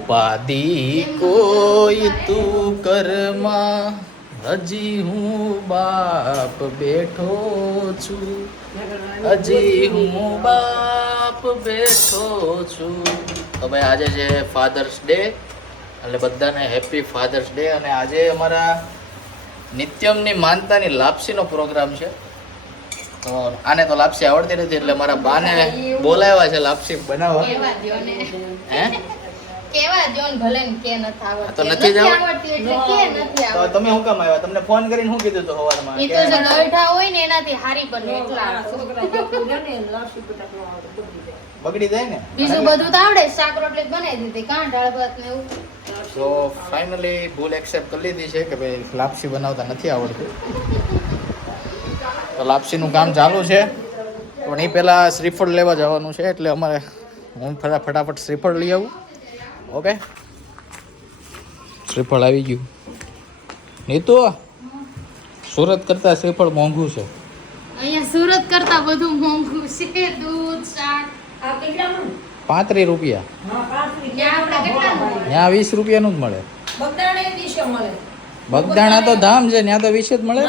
ઉપાધિ કોઈ તું કરમાં. હજી હું બાપ બેઠો છું. હજી હું બાપ બેઠો છું. તો ભાઈ આજે છે ફાધર્સ ડે એટલે બધાને હેપી ફાધર્સ ડે અને આજે અમારા નિત્યમની માનતાની લાપસીનો પ્રોગ્રામ છે. તો આને તો લાપસી આવડતી નથી એટલે મારા બાને બોલાવ્યા છે લાપસી બનાવવા. હે? કેવા દ્યો ભલે ને કે નથી આવડતી. તો નથી આવડતી એટલે કે નથી તો તમે શું કામ આવ્યા? તમને ફોન કરીને શું કીધું તો સવારમાં એ તો જે દોઢા હોય ને એનાથી હારી બને એટલા બગડી જાય. ને? બીજું બધું તો આવડે શાક રોટલી બનાવી દીધી કાં દાળ ભાત ને એવું. તો ફાઇનલી ભૂલ એક્સેપ્ટ કરી લીધી છે કે ભાઈ લાપસી બનાવતા નથી આવડતું. તો લાપસીનું કામ ચાલુ છે. પણ એ પહેલાં શ્રીફળ લેવા જવાનું છે એટલે અમારે હું ફટા ફટાફટ શ્રીફળ લઈ આવું. ઓકે શ્રીફળ આવી ગયું. નીતુ સુરત કરતા શ્રીફળ મોંઘું છે. અહીંયા સુરત કરતા બધું મોંઘું છે દૂધ શાક. પાંત્રીસ રૂપિયા. ત્યાં આપણે કેટલા ત્યાં વીસ રૂપિયાનું જ મળે. બગદાણા તો ધામ છે ત્યાં તો વીસ જ મળે ને.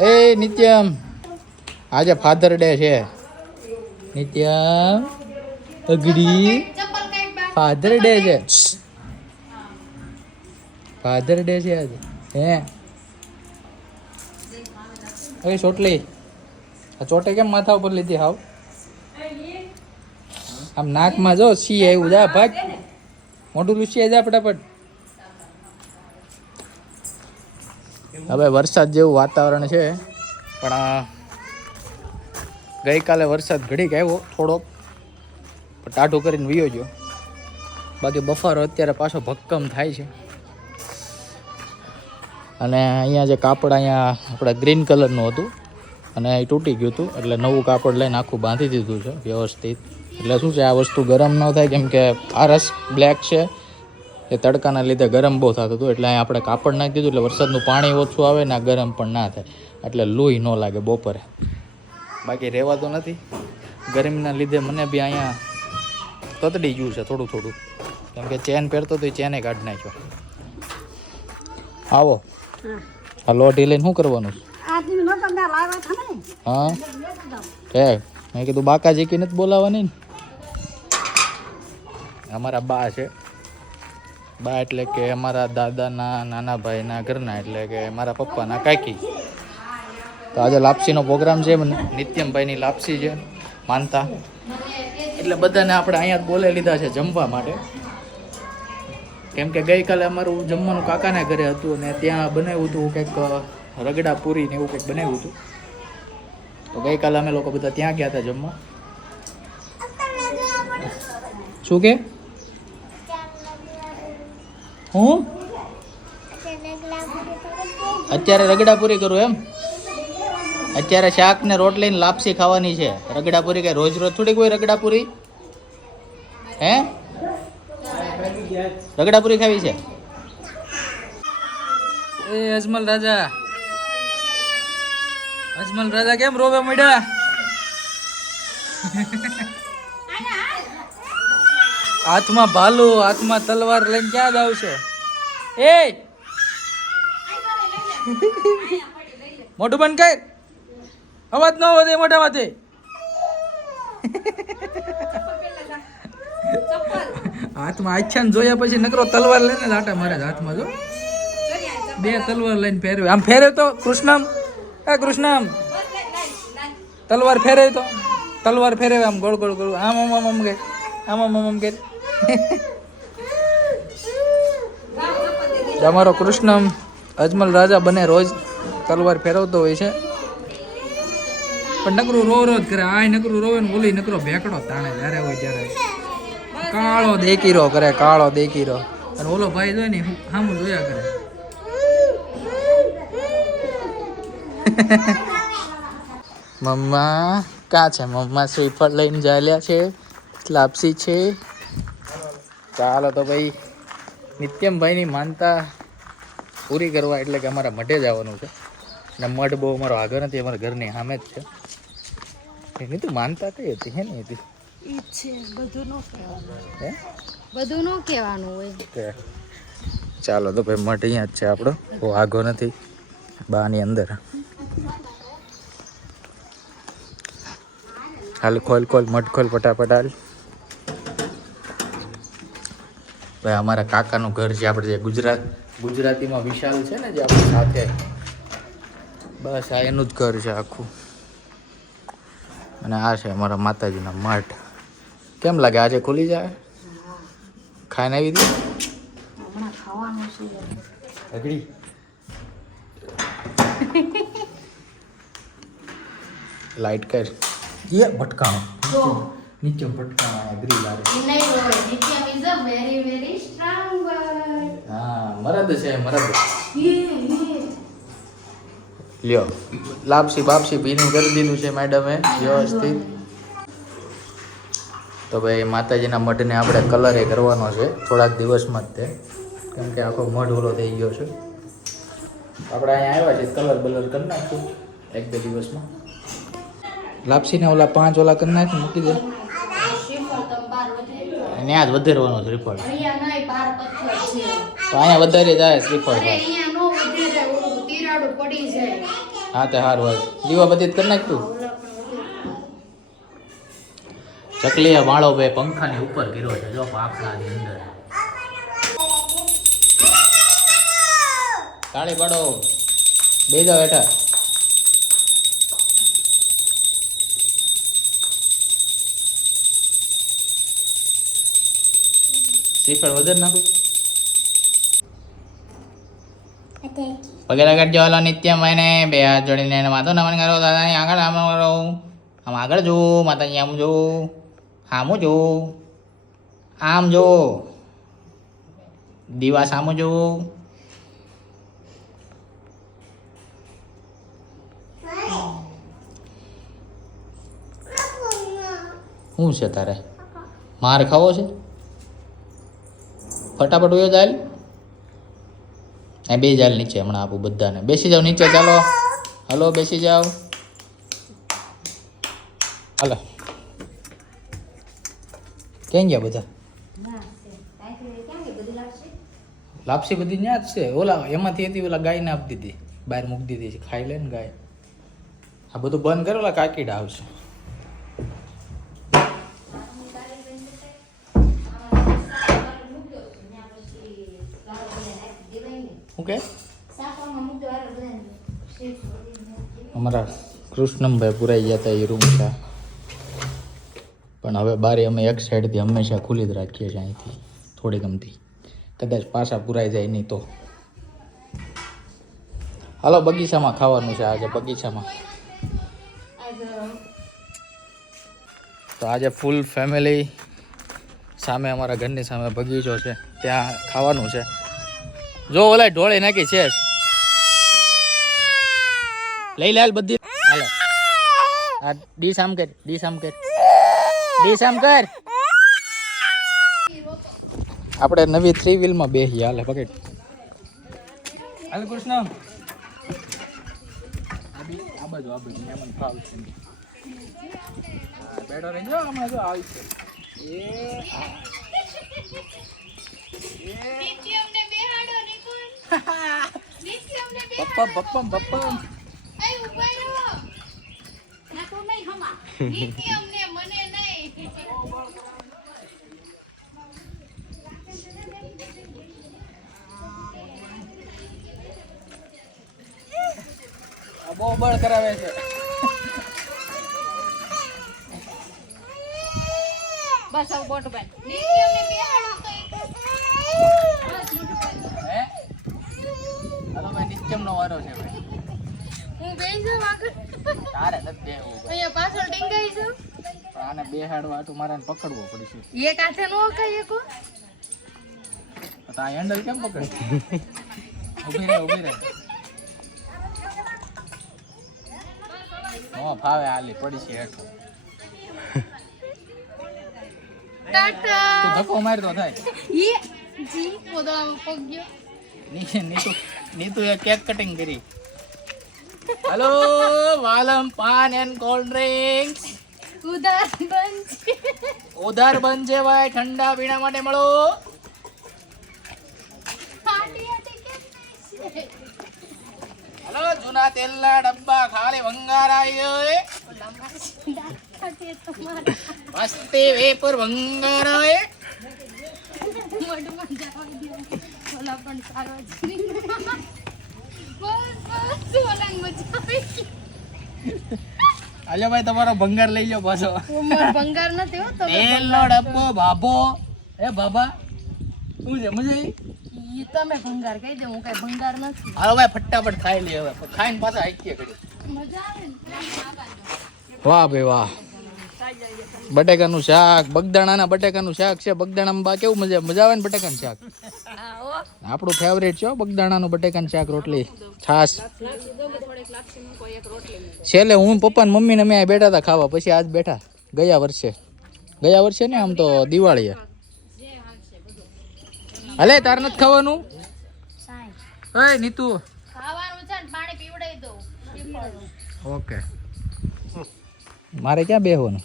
એ નિત્યમ. આજે ફાધર ડે છે. નિત્યમ અગડી ફાધર ડે છે. ફાધર ડે છે આજે. હે. અરે ચોટલી. આ ચોટે કેમ માથા ઉપર લીધી હાવ? આમ નાકમાં જો સી આવ્યું જા ભાગ. મોઢું લૂસી જા ફટાફટ. હવે વરસાદ જેવું વાતાવરણ છે. પણ ગઈકાલે વરસાદ ઘડીક આવ્યો થોડોક. પણ ટાઢું કરીને વિયો ગયો. બાકી બફારો અત્યારે પાછો ભક્કમ થાય છે. અને અહીંયા જે કાપડ અહીંયા આપણે ગ્રીન કલરનું હતું. અને એ તૂટી ગયું હતું. એટલે નવું કાપડ લઈને આખું બાંધી દીધું છે વ્યવસ્થિત. એટલે શું છે, આ વસ્તુ ગરમ ન થાય, કેમ કે આરસ બ્લેક છે. એ તડકાના લીધે ગરમ બહુ થતું હતું એટલે અહીંયા આપણે કાપડ નાખી દીધું એટલે વરસાદનું પાણી ઓછું આવે ને ગરમ પણ ના થાય એટલે લોહી ન લાગે બપોરે. બાકી રહેવાતું નથી. ગરમીના લીધે મને બી અહીંયા તતડી ગયું છે થોડું થોડું. કેમ કે ચેન પહેરતો તો એ ચેને કાઢી નાખ્યો. આવો. આ લોઢી લઈને શું કરવાનું છે? હા. કે મેં કીધું બાકાજી કી નથી બોલાવાની ને? અમારા બા છે. બા એટલે કે અમારા દાદાના નાના ભાઈના ઘરના એટલે કે મારા પપ્પાના કાકી. તો આજે લાપસીનો પ્રોગ્રામ છે નિત્યમભાઈની લાપસી છે, માનતા. એટલે બધાને આપણે અહીંયા જ બોલે લીધા છે જમવા માટે. કેમ કે ગઈકાલે અમારું જમવાનું કાકાના ઘરે હતું અને ત્યાં બનાવ્યું હતું કંઈક રગડા પૂરી ને એવું કંઈક બનાવ્યું હતું. તો ગઈકાલે અમે લોકો બધા ત્યાં ગયા હતા જમવા. શું કે? હું? અત્યારે રગડા પૂરી કરું એમ? અત્યારે શાક ને રોટલી ને લાપસી ખાવાની છે. રગડા પૂરી કઈ રોજ રોજ થોડી કોઈ રગડા પૂરી? હે? રગડા પૂરી ખાવી છે? એ અજમલ રાજા. અજમલ રાજા કેમ રોવે મળ્યા હાથમાં ભાલુ, હાથમાં તલવાર લઈને ક્યાં જ છો? એ. મોઢું બંધ કર. અવાજ ન વધે મોટા વાતે. હાથમાં આચ્છાને જોયા પછી નકરો તલવાર લઈને લાટા મારે હાથમાં જો. બે તલવાર લઈને ફેરવે. આમ ફેરવે તો કૃષ્ણમ. એ કૃષ્ણમ. તલવાર ફેરવે તો. તલવાર ફેરવે આમ ગોળ ગોળ ગોળ. આમ આમ આમ આમ કે આમ આમ આમ કે અમારો કૃષ્ણમ અજમલ રાજા બને રોજ તલવાર ફેરવતો હોય છે. પણ નકરું રો રો જ કરે. આ નકરું રોવે ને ઓલી નકરો ભેકડો તાણે જ્યારે હોય ત્યારે. કાળો દેકીરો કરે કાળો દેકીરો. અને ઓલો ભાઈ જોઈ ને સામું જોયા કરે. મમ્મા કા છે મમ્મા? શ્રીફળ લઈને ચાલ્યા છે. લાપસી છે. ચાલો તો ભાઈ. નિત્યમભાઈની માનતા પૂરી કરવા એટલે કે અમારા મઢે આવવાનું છે. ને મઢ બહુ અમારો આગળ નથી અમારા ઘરની સામે જ છે. એની તો માનતા કઈ હતી હે ને હતી છે બધું નો હે? બધું નો કહેવાનું હોય. ચાલો તો ભાઈ મઠ અહીંયા જ છે આપણો. બહુ આગો નથી બાની અંદર. હાલ ખોલ ખોલ મઠ ખોલ ફટાફટ હાલ. ભાઈ અમારા કાકાનું ઘર છે આપણે જે ગુજરાત ગુજરાતીમાં વિશાલ છે ને જે આપણી સાથે. બસ આ એનું જ ઘર છે આખું. અને આ છે અમારા માતાજીના મઠ. કેમ લાગે આજે ખુલી જાય? ખાઈને આવી હતી? છે. લાઈટ કર. ये ભટકાણો. નીચે ભટકાણો અગડી લારે નહીં હોય Nityam is a very very strong word હા મરદ છે મરદ. લ્યો. લાપસી બાપસી ભીનું કરી દીધું છે મેડમે વ્યવસ્થિત. તો ભાઈ માતાજીના મઢને આપણે કલર એ કરવાનો છે થોડાક દિવસમાં જ તે. કેમ કે આખો મઢ ઓલો થઈ ગયો છે. આપણે અહીંયા આવ્યા છે કલર બલર કરી નાખશું. એક બે દિવસમાં. લાપસીને ઓલા પાંચ ઓલા કરી નાખી મૂકી દે શ્રીફળ તમ બાર વધે ત્યાં જ વધારવાનો શ્રીફળ તો અહીંયા વધારે જાય શ્રીફળ હા તે સારું હાલ દીવા બધી કરી પણ વધે ચકલીએ વાળો બે પંખાની ઉપર ગીરો છે. જો પાંખડાની અંદર. તાળી પાડો. બે જાઓ હેઠા શ્રીફળ વધારે નાખું. વગેરે કાઢજો જવાલો નિત્ય મને બે હાથ જોડીને માથું નમન કરો દાદાની આગળ આમ કરો આમ આગળ જો માતાજી આમ જો આમ જો આમ જો દીવા સામો જો શું છે તારે? માર ખાવો છે? ફટાફટ ઉયો ચાલ. એ બે જાલ નીચે હમણાં આપું બધાને. બેસી જાઓ નીચે, ચાલો. હલો, બેસી જાઓ. હાલો. ક્યાં ગયા બધા? લાપસી બધી ત્યાં જ છે. ઓલા એમાંથી હતી ઓલા ગાયને આપી દીધી. બહાર મૂકી દીધી છે. ખાઈ લે ને ગાય. આ બધું બંધ કરે, ઓલા કાકીડા આવશે. શું કે અમારા કૃષ્ણમભાઈ પુરાઈ ગયા હતા એ રૂમ છે. પણ હવે બારે અમે એક સાઈડથી હંમેશા ખુલ્લી જ રાખીએ છીએ અહીંથી થોડી ગમતી કદાચ પાછા પુરાઈ જાય નહીં તો. હાલો, બગીચામાં ખાવાનું છે આજે, બગીચામાં. તો આજે ફૂલ ફેમિલી સામે અમારા ઘરની સામે બગીચો છે, ત્યાં ખાવાનું છે. જો ઓલા ઢોળે નાખી છે. લઈ લાલ બધી. હાલો. આ ડીશ આમ કર, ડીશ આમ કર. ડીશ આમ કર. આપણે નવી થ્રી વ્હીલમાં બેસી હાલે, પકડ. હાલ કૃષ્ણ. આ રહેજો હમણાં નિકુલ બપમ બપ્પા બપ્પા બપ્પા. એ ઊભા રહો નાખો નહીં હમા નિત્યમને મને નહીં આ બહુ બળ કરાવે છે. બસ હવે બોટ બેન નિત્યમને બેહાડો કઈ હે હાલો ભાઈ વારો છે ભાઈ. હું બેસી જાઉં આગળ. તારે નથી બેહવું અહીંયા પાછળ ટીંગાઈ જાઉં. આને બે તો મારે પકડવો પડશે. એક હાથે નો કઈ એક તો હેન્ડલ કેમ પકડે? ઊભી રહે ઊભી રહે. નો ફાવે આલી પડી છે હેઠો ટાટા. તું ધક્કો મારી તો થાય. ઈ જી નીચે નીતુ નીતુ એ કેક કટિંગ કરી. Hello Valam PAN and cold drinks ઉધાર બંધ ઉધાર બંધ છે ભાઈ ઠંડા પીણા માટે મળો. હેલો જૂના તેલના ડબ્બા ખાલી ભંગાર આવ્યો મસ્તી વેપર ભંગાર આવે ઓલા પણ સાર્વજનિક બસ બસ ઓલાને મજા આવી ભાઈ તમારો ભંગાર લઈ લો પાછો. ભંગાર નથી હો તમે એલો ડબ્બો બાબો એ બાબા શું છે મજા આવી? ઈ તમે ભંગાર કહી દે હું કઈ ભંગાર નથી. હાલો ભાઈ ફટાફટ ખાઈ લે હવે. ખાઈને પાછા મજા આવે વાહ ભાઈ વાહ. બટેકાનું શાક બગદાણાના બટેકાનું શાક છે બગદાણામાં બા કેવું મજા મજા આવે ને બટેકાનું શાક? આપણું ફેવરેટ છે બગદાણાનું બટેકાનું શાક રોટલી. છાસ છેલ્લે હું પપ્પા ને મમ્મી ને અમે અહીં બેઠા હતા ખાવા પછી આજ બેઠા. ગયા વર્ષે. ગયા વર્ષે ને આમ તો દિવાળીએ. હલે તાર નથી ખાવાનું? હે નીતુ. ઓકે. મારે ક્યાં બેહવાનું?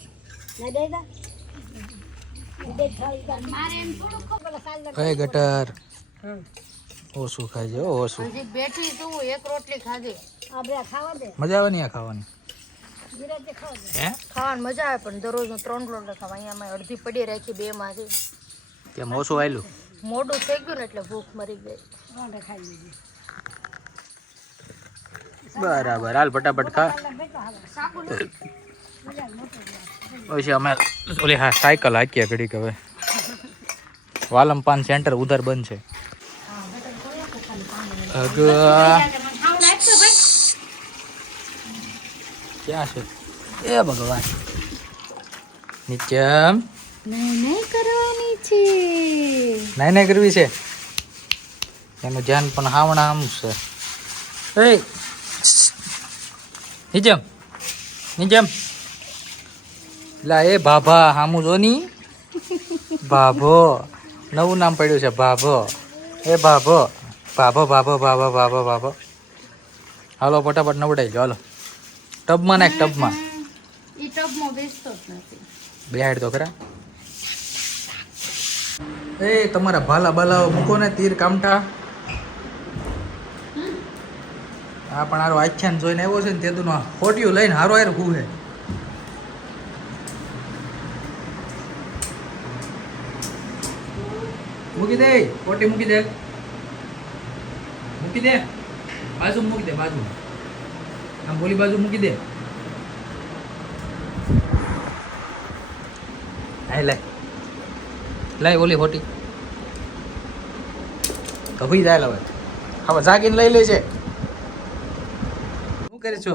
કઈ ગટર. ઓછું ખાઈ જાય હો, ઓછું. બેઠી છું એક રોટલી ખાધી. મજા આવે નહીં આ ખાવાની? હે? ખાવાની મજા આવે પણ દરરોજ હું ત્રણ રોટલા ખાવા. અહીંયા અમે અડધી પડી રાખી બે માંથી કેમ ઓછું આવેલું મોડું થઈ ગયું ને એટલે ભૂખ મરી ગઈ. બરાબર હાલ ફટાફટ ખા. પછી અમે ઓલી હા સાયકલ હાકીએ ઘડીક હવે. વાલમ પાન સેન્ટર ઉધર બંધ છે. અગ ક્યાં છે? એ ભગવાન. નીચમ નહીં કરવાની છે. નાઈ નાઈ કરવી છે? એનું ધ્યાન પણ હાવણા આમ છે. એ નીચમ નીચમ લા એ ભાભા હામુ જો ની. ભાભો. નવું નામ પડ્યું છે ભાભો. એ ભાભો. ભાભો ભાભો ભાભો ભાભો ભાભો હાલો ફટાફટ નવડાઈ જાઓ હાલો. ટબમાં નાખ ટબમાં. એ ટબમાં બેસતો જ નથી. બેહાડ તો ખરા. એ તમારા ભાલા બાલાઓ મૂકો ને તીર કામઠા હા પણ હારો આખ્યાન જોઈને આવ્યો છે ને તે તું ખોટિયું લઈને હારો હાર હું હે મૂકી દે ખોટી મૂકી દે. મૂકી દે. બાજુ મૂકી દે બાજુ. આમ બોલી બાજુ મૂકી દે. હાય લે લઈ ઓલી હોટી. કભી જાય હવે. હવે જાગીને લઈ લે છે શું કરે છો?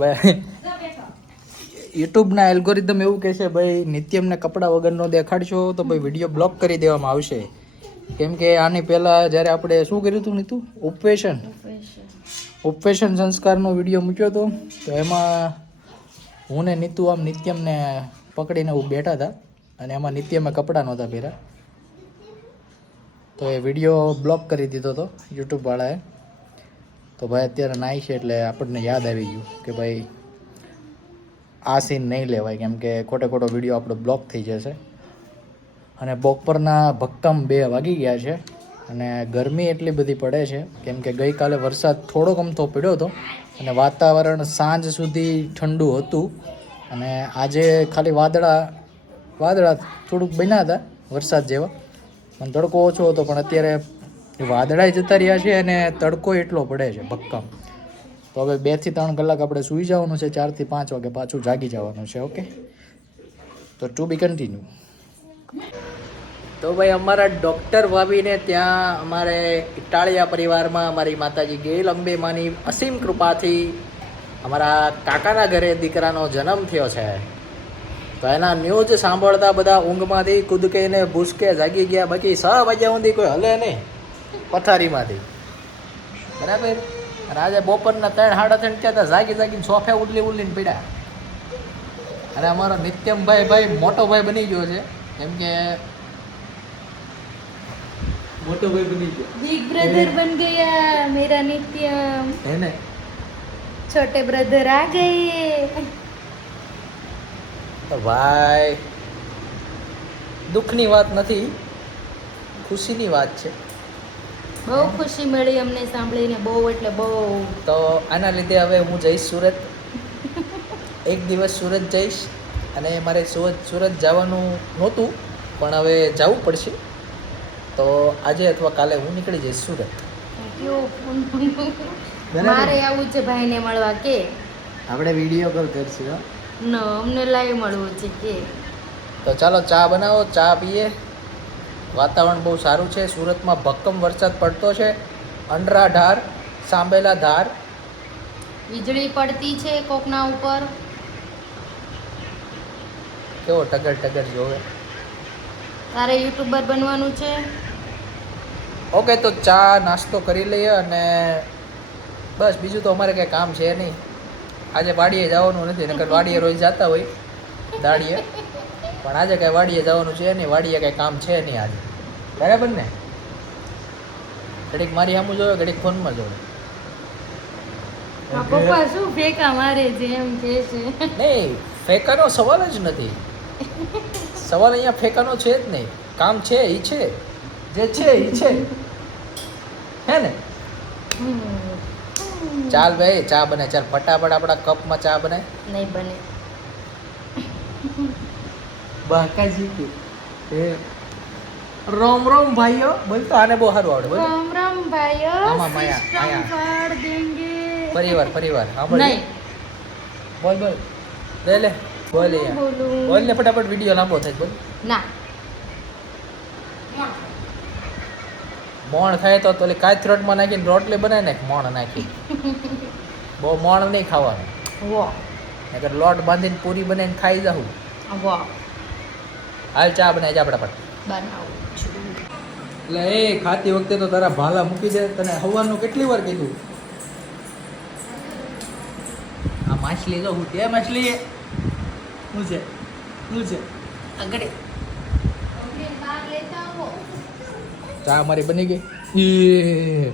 ભાઈ યુટ્યુબના એલ્ગોરિધમ એવું કહે છે ભાઈ નિત્યમને કપડાં વગરનો દેખાડશો તો ભાઈ વીડિયો બ્લોક કરી દેવામાં આવશે. કેમ કે આની પહેલાં જ્યારે આપણે શું કર્યું હતું નીતુ? ઉપવેશન. ઉપવેશન સંસ્કારનો વીડિયો મૂક્યો હતો. તો એમાં હું ને નીતુ આમ નિત્યમને પકડીને હું બેઠા હતા. અને એમાં નિત્યમે કપડાં નહોતા પહેર્યા. તો એ વીડિયો બ્લોક કરી દીધો હતો યુટ્યુબવાળાએ તો ભાઈ અત્યારે નાઈ છે એટલે આપણને યાદ આવી ગયું કે ભાઈ આ સીન નહીં લેવાય. કેમ કે ખોટે ખોટો વીડિયો આપણો બ્લોક થઈ જશે. અને બપોરના ભક્કમ બે વાગી ગયા છે. અને ગરમી એટલી બધી પડે છે. કેમ કે ગઈકાલે વરસાદ થોડોક અમથો પડ્યો હતો. અને વાતાવરણ સાંજ સુધી ઠંડુ હતું. અને આજે ખાલી વાદળા વાદળા થોડુંક બન્યા હતા, વરસાદ જેવા. પણ તડકો ઓછો હતો, પણ અત્યારે વાદળાય જતા રહ્યા છે અને તડકો એટલો પડે છે, ભક્કમ. તો હવે બેથી ત્રણ કલાક આપણે સૂઈ જવાનું છે. ચારથી પાંચ વાગે પાછું જાગી જવાનું છે, ઓકે? તો ટુ બી કન્ટિન્યુ તો ભાઈ અમારા ડૉક્ટર ભાભીને ત્યાં અમારે ઇટાળિયા પરિવારમાં અમારી માતાજી ગેલ અંબેમાની અસીમ કૃપાથી અમારા કાકાના ઘરે દીકરાનો જન્મ થયો છે. તો એના ન્યૂઝ સાંભળતા બધા ઊંઘમાંથી કૂદકે ને ભૂસકે જાગી ગયા. બાકી સ વાગ્યા સુધી કોઈ હલે નહીં પથારીમાંથી. બરાબર? અને આજે બપોરના ત્રણ સાડા ત્રણ ત્યાં જાગી જાગીને સોફે ઉડલી ઉડલીને પીડ્યા. અને અમારો નિત્યમભાઈ ભાઈ મોટો ભાઈ બની ગયો છે. કેમ કે મોટો ભાઈ બની ગયો. બિગ બ્રધર બન ગયા મેરા નિત્યમ. હે ને? છોટે બ્રધર આ ગયે. તો ભાઈ દુઃખની વાત નથી ખુશીની વાત છે. બહુ ખુશી મળી અમને સાંભળીને બહુ એટલે બહુ. તો આના લીધે હવે હું જઈશ સુરત. એક દિવસ સુરત જઈશ. અને મારે સુરત સુરત જવાનું નહોતું પણ હવે જવું પડશે. તો આજે અથવા કાલે હું નીકળી જઈશ સુરત. મારે આવું છે ભાઈને મળવા કે? આપણે વીડિયો કોલ કરશું. ન અમને લાઈવ મળવું છે કે? તો ચાલો ચા બનાવો ચા પીએ. વાતાવરણ બહુ સારું છે સુરતમાં ભક્કમ વરસાદ પડતો છે. અંડરા ઢાર સાંભેલા ધાર. વીજળી પડતી છે કોકના ઉપર. કેવો ટગર ટગર જોવે? તારે યુટ્યુબર બનવાનું છે? ઓકે તો ચા નાસ્તો કરી લઈએ અને બસ બીજું તો અમારે કંઈ કામ છે નહીં. આજે વાડીએ જવાનું નથી નકર વાડીએ રોજ જતા હોય દાડીએ. પણ આજે કાંઈ વાડીએ જવાનું છે નહીં વાડીએ કાંઈ કામ છે નહીં આજે. બરાબર ને? ઘડીક મારી સામું જોવે ઘડીક ફોનમાં જોવે. આ પપ્પા શું ફેંકા મારે છે એમ કે છે. નહીં ફેંકાનો સવાલ જ નથી. સવાલ અહીંયા ફેંકાનો છે જ નહીં. કામ છે એ છે. જે છે એ છે. હે ને? ચાલ ભાઈ ચા બને. ચાલ ફટાફટ આપણા કપમાં ચા બને. નહીં બને. બાકાજી કે એ રોમ રોમ ભાઈઓ બોલ તો આને બહુ સારું આવડે બોલ. રોમ રામ ભાઈઓ આમાં માયા, આયા. ફાડ દેંગે. પરિવાર પરિવાર નહીં. બોલ બોલ. લે લે. બોલ બોલ ને ફટાફટ વીડિયો લાંબો થાય બોલ. ના. મોણ ખાય તો ઓલી માં નાખીને રોટલી બનાય ને મોણ નાખી. બહુ મોણ નહીં ખાવાનું. વાહ નકર લોટ બાંધીને પૂરી બનાવીને ખાઈ જાઉં. વાહ હાલ ચા બનાવી જા ફટાફટ. બનાવું છું. એટલે એ ખાતી વખતે તો તારા ભાલા મૂકી દે તને હવાનું કેટલી વાર કીધું? આ માછલી જો હું તે માછલી છે શું આગળ ચા મારી બની ગઈ એ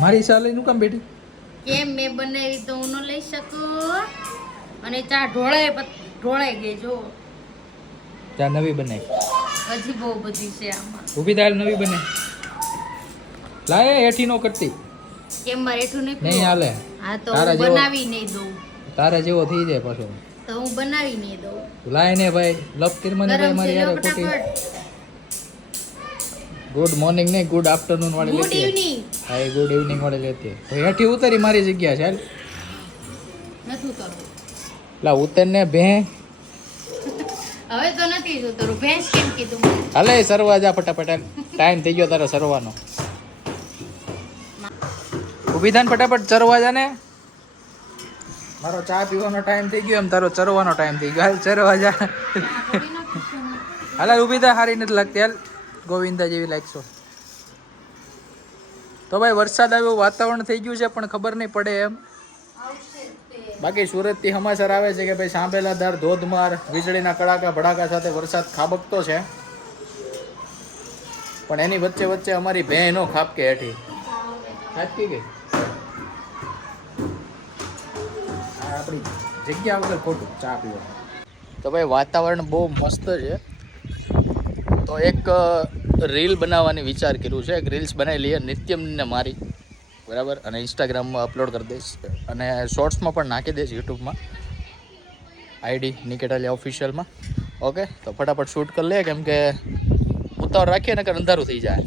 મારી ચા લઈને કામ બેઠી કેમ મેં બનાવી તો હું ન લઈ શકું? અને ચા ઢોળાય ઢોળાઈ ગઈ જો. ચા નવી બનાવી હજી બહુ બધી છે આમાં. ઊભી દાળ નવી બને લાય હેઠી નો કરતી. કેમ મારે હેઠું નહીં નહીં? હાલે. હા તો બનાવી નહીં દઉં. તારા જેવો થઈ જાય પાછો. તો હું બનાવીને દઉં. લાઈને ભાઈ લવ કિરમાને ભાઈ મારી યાર ખોટી ગુડ મોર્નિંગ ને ગુડ આફ્ટરનૂન વાળી ગુડ લેતી ઇવનિંગ હા એ ગુડ ઇવનિંગ વાળી લેતી તો હેઠી ઉતરી મારી જગ્યા છે નથી કરવું લા ઉતર ને ભે. હવે તો નથી જ ઉતરવું. ભેંસ કેમ કીધું હાલે સરવા જા ફટાફટ ટાઈમ થઈ ગયો તારો સરવાનો. ઊભી થાને ફટાફટ ચરવા જા ને. મારો ચા પીવાનો ટાઈમ થઈ ગયો એમ તારો ચરવાનો ટાઈમ થઈ ગયો. હાલ ચરવા જા. હાલ હાલ, ઊભી થા સારી નથી લાગતી. હાલ, ગોવિંદા જેવી લાગશો. તો ભાઈ, વરસાદ આવ્યો, વાતાવરણ થઈ ગયું છે, પણ ખબર નહીં પડે એમ. બાકી સુરતથી સમાચાર આવે છે કે ભાઈ, સાંભેલા ધાર, ધોધમાર, વીજળીના કડાકા, ભડાકા સાથે વરસાદ ખાબકતો છે. પણ એની વચ્ચે વચ્ચે અમારી બહેનો ખાબકે હેઠી. ખાપકી ગઈ? આપણી જગ્યા વગર ખોટું, ચા પીવા તો ભાઈ, વાતાવરણ બહુ મસ્ત છે. તો એક રીલ બનાવવાની વિચાર કર્યું છે. એક રીલ્સ બનાવી લઈએ નિત્યમને મારી. બરાબર? અને ઇન્સ્ટાગ્રામમાં અપલોડ કરી દઈશ. અને શોર્ટ્સમાં પણ નાખી દઈશ યુટ્યુબમાં આઈડી નિકેટાલિયા ઓફિશિયલમાં ઓકે તો ફટાફટ શૂટ કરી લે, કેમ કે ઉતાવળ રાખીએ ને કે અંધારું થઈ જાય.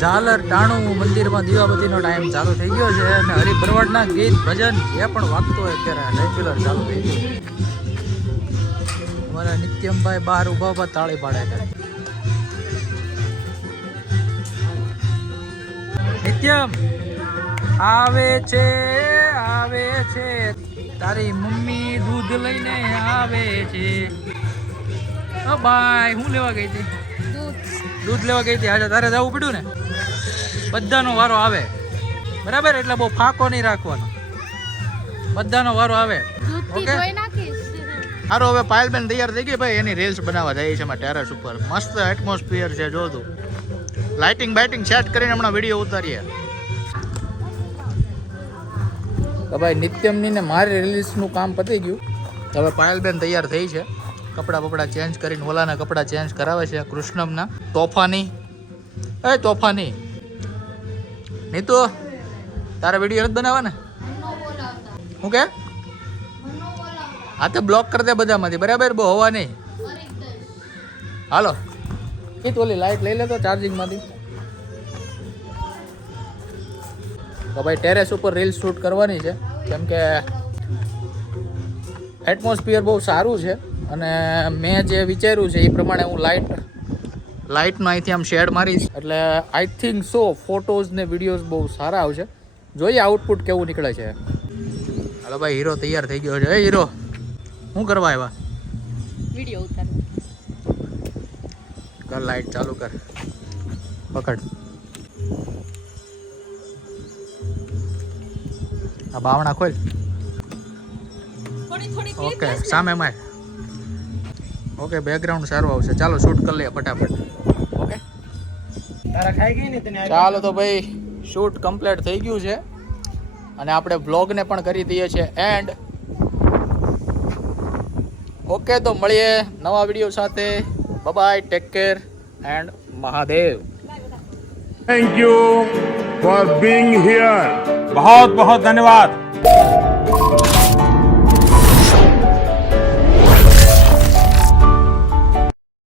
ઝાલર ટાણું મંદિરમાં દીવાબત્તીનો ટાઈમ ચાલુ થઈ ગયો છે અને હરિભરવાડના ગીત ભજન એ પણ વાગતો હોય અત્યારે રેગ્યુલર ચાલુ થઈ ગયું. અમારા નિત્યમભાઈ બહાર ઊભા ઊભા તાળી પાડે કરે નિત્યમ આવે છે આવે છે. તારી મમ્મી દૂધ લઈને આવે છે. બાય હું લેવા ગઈ હતી? દૂધ. દૂધ લેવા ગઈ હતી? આજે તારે જવું પડ્યું ને? બધાનો વારો આવે. બરાબર? એટલે બહુ ફાંકો નહીં રાખવાનો. બધાનો વારો આવે. ઓકે. સારું હવે પાયલબેન તૈયાર થઈ ગઈ ભાઈ. એની રીલ્સ બનાવવા જાય છે ટેરેસ ઉપર. મસ્ત એટમોસ્ફિયર છે જો તું. લાઇટિંગ બાઇટિંગ સેટ કરીને હમણાં વીડિયો ઉતારીએ. તો ભાઈ નિત્યમની ને મારી રિલીઝનું કામ પતી ગયું. હવે પાયલબેન તૈયાર થઈ છે. કપડાં બપડા ચેન્જ કરીને ઓલાના કપડાં ચેન્જ કરાવે છે કૃષ્ણમના. તોફાની. એ તોફાની. નીતુ, તારા વીડિયો નથી બનાવવા ને હું કે હા, તો બ્લોક કરી દે બધામાંથી. બરાબર? બહુ હોવા નહીં. હાલો. એ તો ઓલી લાઈટ લઈ લેતો ચાર્જિંગમાંથી તો ભાઈ ટેરેસ ઉપર રીલ શૂટ કરવાની છે. કેમ કે એટમોસ્ફિયર બહુ સારું છે. અને મેં જે વિચાર્યું છે એ પ્રમાણે હું લાઇટ લાઇટનો અહીંથી આમ શેડ મારીશ. એટલે આઈ થિંક સો ફોટોઝ ને વિડીયોઝ બહુ સારા આવશે. જોઈએ આઉટપુટ કેવું નીકળે છે. હાલો ભાઈ હીરો તૈયાર થઈ ગયો છે. એ હીરો શું કરવા આવ્યા? વીડિયો ઉતાર. કર લાઇટ ચાલુ કર. પકડ. આ બાવણા ખોલ. થોડી થોડી ઓકે સામે માર. ઓકે બેકગ્રાઉન્ડ સારું આવશે. ચાલો શૂટ કરી લઈએ ફટાફટ. ઓકે તારા ખાઈ ગઈ ને તને ચાલો તો ભાઈ શૂટ કમ્પ્લીટ થઈ ગયું છે. અને આપણે બ્લોગને પણ કરી દઈએ છીએ એન્ડ ઓકે તો મળીએ નવા વીડિયો સાથે. Bye take care and Mahadev. Thank you for being here બહુ બહુ ધન્યવાદ